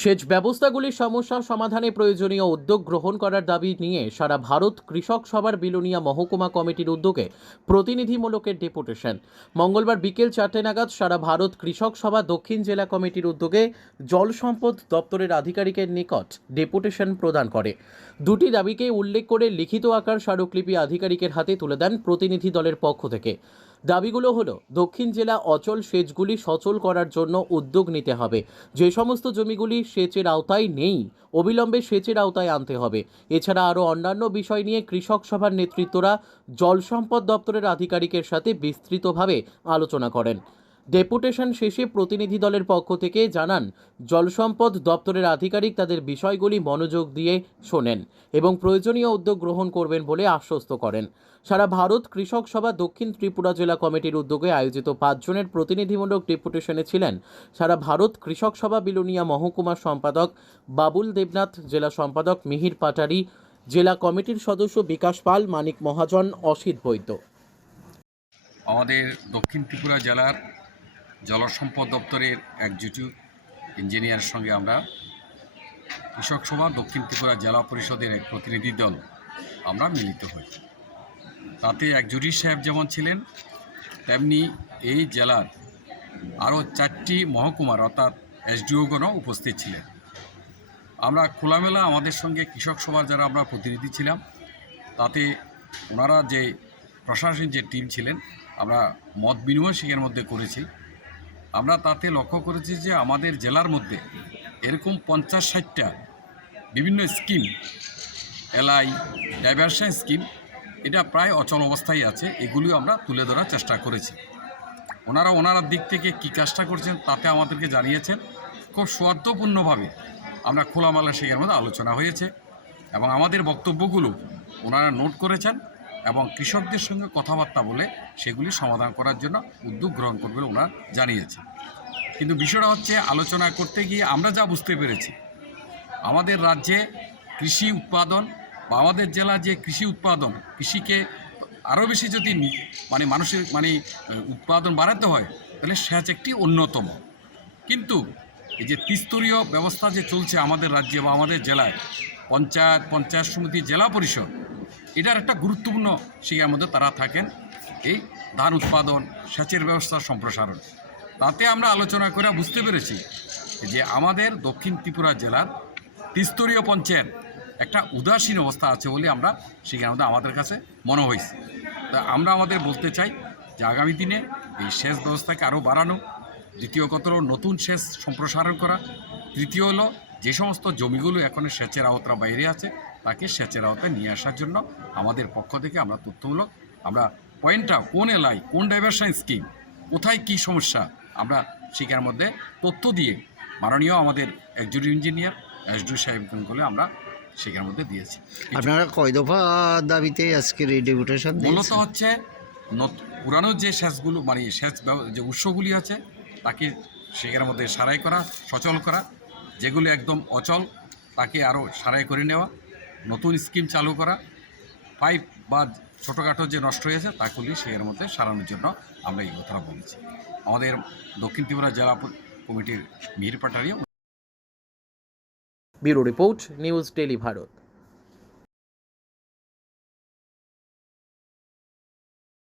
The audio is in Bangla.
সেচ ব্যবস্থাগুলির সমস্যা সমাধানে প্রয়োজনীয় উদ্যোগ গ্রহণ করার দাবি নিয়ে সারা ভারত কৃষক সভার বিলোনিয়া মহকুমা কমিটির উদ্যোগে প্রতিনিধিমূলকের ডেপুটেশন। মঙ্গলবার বিকেল 4টে নাগাদ সারা ভারত কৃষক সভা দক্ষিণ জেলা কমিটির উদ্যোগে জল সম্পদ দপ্তরের আধিকারিকের নিকট ডেপুটেশন প্রদান করে। দুটি দাবিকে উল্লেখ করে লিখিত আকার স্মারকলিপি আধিকারিকের হাতে তুলে দেন প্রতিনিধি দলের পক্ষ থেকে। দাবিগুলো হলো, দক্ষিণ জেলা অচল সেচগুলি সচল করার জন্য উদ্যোগ নিতে হবে, যে সমস্ত জমিগুলি সেচের আওতায় নেই অবিলম্বে সেচের আওতায় আনতে হবে। এছাড়া আরও অন্যান্য বিষয় নিয়ে কৃষক সভার নেতৃত্বরা জল সম্পদ দপ্তরের আধিকারিকের সাথে বিস্তৃতভাবে আলোচনা করেন। ডেপুটেশন শেষে প্রতিনিধি দলের পক্ষ থেকে জানান, জল সম্পদ দপ্তরের আধিকারিক তাদের বিষয়গুলি মনোযোগ দিয়ে শোনেন এবং প্রয়োজনীয় উদ্যোগ গ্রহণ করবেন বলে আশ্বস্ত করেন। সারা ভারত কৃষক সভা দক্ষিণ ত্রিপুরা জেলা কমিটির উদ্যোগে আয়োজিত 5 জনের প্রতিনিধিমূলক ডেপুটেশনে ছিলেন সারা ভারত কৃষক সভা বিলোনিয়া মহকুমার সম্পাদক বাবুল দেবনাথ, জেলা সম্পাদক মিহির পাটারি, জেলা কমিটির সদস্য বিকাশ পাল, মানিক মহাজন, অসিত বৈদ্য। আমাদের দক্ষিণ ত্রিপুরা জেলার জলসম্পদ দপ্তরের এক্সিকিউটিভ ইঞ্জিনিয়ারের সঙ্গে আমরা কৃষক সভা দক্ষিণ ত্রিপুরা জেলা পরিষদের এক প্রতিনিধি দল আমরা মিলিত হই। তাতে এক্সিকিউটিভ সাহেব যেমন ছিলেন, তেমনি এই জেলার আরও 4টি মহকুমার অর্থাৎ এসডিওগণও উপস্থিত ছিলেন। আমরা খোলামেলা আমাদের সঙ্গে কৃষক সভার যারা আমরা প্রতিনিধি ছিলাম, তাতে ওনারা যে প্রশাসন যে টিম ছিলেন, আমরা মত বিনিময় সেখানের মধ্যে করেছি। আমরা তাতে লক্ষ্য করেছি যে আমাদের জেলার মধ্যে এরকম 50-60টা বিভিন্ন স্কিম, এলআই ডাইভারশন স্কিম, এটা প্রায় অচল অবস্থায় আছে। এগুলিও আমরা তুলে ধরার চেষ্টা করেছি। ওনারা দিক থেকে কী কাজটা করছেন তাতে আমাদেরকে জানিয়েছেন। খুব সৌহার্দ্যপূর্ণভাবে আমরা খোলামেলা সেখানের মধ্যে আলোচনা হয়েছে এবং আমাদের বক্তব্যগুলো ওনারা নোট করেছেন এবং কৃষকদের সঙ্গে কথাবার্তা বলে সেগুলি সমাধান করার জন্য উদ্যোগ গ্রহণ করবে ওনারা জানিয়েছেন। কিন্তু বিষয়টা হচ্ছে, আলোচনা করতে গিয়ে আমরা যা বুঝতে পেরেছি, আমাদের রাজ্যে কৃষি উৎপাদন বা আমাদের জেলা যে কৃষি উৎপাদন, কৃষিকে আরও বেশি যদি মানুষের উৎপাদন বাড়াতে হয়, তাহলে সেচ একটি অন্যতম। কিন্তু এই যে ত্রিস্তরীয় ব্যবস্থা যে চলছে আমাদের রাজ্যে বা আমাদের জেলায়, পঞ্চায়েত সমিতি, জেলা পরিষদ, এটার একটা গুরুত্বপূর্ণ সেখানের মধ্যে তারা থাকেন এই ধান উৎপাদন, সেচের ব্যবস্থার সম্প্রসারণ। তাতে আমরা আলোচনা করে বুঝতে পেরেছি যে আমাদের দক্ষিণ ত্রিপুরা জেলার ত্রিস্তরীয় পঞ্চায়েত একটা উদাসীন অবস্থা আছে বলে আমরা সেখানের মধ্যে আমাদের কাছে মনে হয়েছে। তা আমরা আমাদের বলতে চাই যে আগামী দিনে এই সেচ ব্যবস্থাকে আরও বাড়ানো, দ্বিতীয় কথা হলো নতুন সেচ সম্প্রসারণ করা, তৃতীয় হলো যে সমস্ত জমিগুলো এখন সেচের আওতার বাইরে আছে তাকে সেচের আওতায় নিয়ে আসার জন্য আমাদের পক্ষ থেকে আমরা তথ্যমূলক পয়েন্টটা কোন এলাই, কোন ডাইভারশন স্কিম, কোথায় কি সমস্যা, আমরা সেখানের মধ্যে তথ্য দিয়ে মাননীয় আমাদের এক্সিকিউটিভ ইঞ্জিনিয়ার এসডিও সাহেবগণকে আমরা সেখানের মধ্যে দিয়েছি। আপনারা কয় দফা দাবিতে আজকের এই ডেপুটেশন? মূলত হচ্ছে পুরানো যে সেচগুলো সেচ যে উৎসগুলি আছে তাকে সেখানের মধ্যে সারাই করা, সচল করা, যেগুলো একদম অচল তাকে আরও সারাই করে নেওয়া, নতুন স্কিম চালু করা, পাইপ বা ছোটোখাটো যে নষ্ট হয়েছে তাগুলি সেখানের মধ্যে সারানোর জন্য আমরা এই কথাটা বলেছি। আমাদের দক্ষিণ ত্রিপুরা জেলা কমিটির Mihir Patari. Bureau report, news daily Bharat.